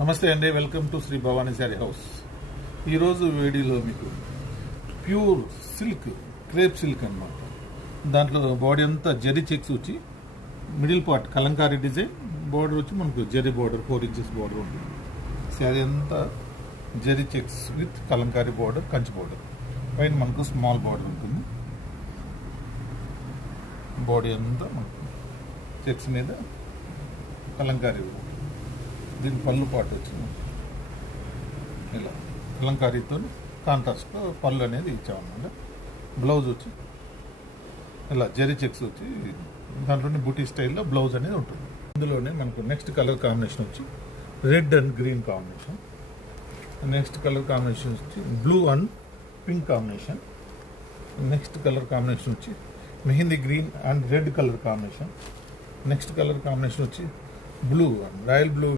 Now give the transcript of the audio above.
నమస్తే అండి, welcome to Sri Bhavani Saree House. ఈరోజు వీడియోలో మీకు ప్యూర్ సిల్క్, క్రేప్ సిల్క్ అన్నమాట. దాంట్లో బాడీ అంతా జరీ చెక్స్ వచ్చి middle part Kalamkari design, border వచ్చి మనకు జరీ బార్డర్ 4 ఇంచెస్ బార్డర్ ఉంటుంది. శారీ అంతా zari checks with Kalamkari border, Kanchi border. పైన మనకు స్మాల్ బార్డర్ ఉంటుంది. బాడీ అంతా మనకు చెక్స్ మీద కలంకారీ. దీని పళ్ళు పాటు వచ్చింది ఇలా కలంకారీతో కాంట్రాస్ట్లో పళ్ళు అనేది ఇచ్చామన్నమాట. బ్లౌజ్ వచ్చి ఇలా జరీ చెక్స్ వచ్చి దాంట్లోనే బూటీ స్టైల్లో బ్లౌజ్ అనేది ఉంటుంది. ఇందులోనే మనకు నెక్స్ట్ కలర్ కాంబినేషన్ వచ్చి red and green combination. Next colour combination వచ్చి blue and pink combination. Next colour combination వచ్చి mehndi green and red colour combination. Next colour combination వచ్చి బ్లూ అండ్ రాయల్ బ్లూ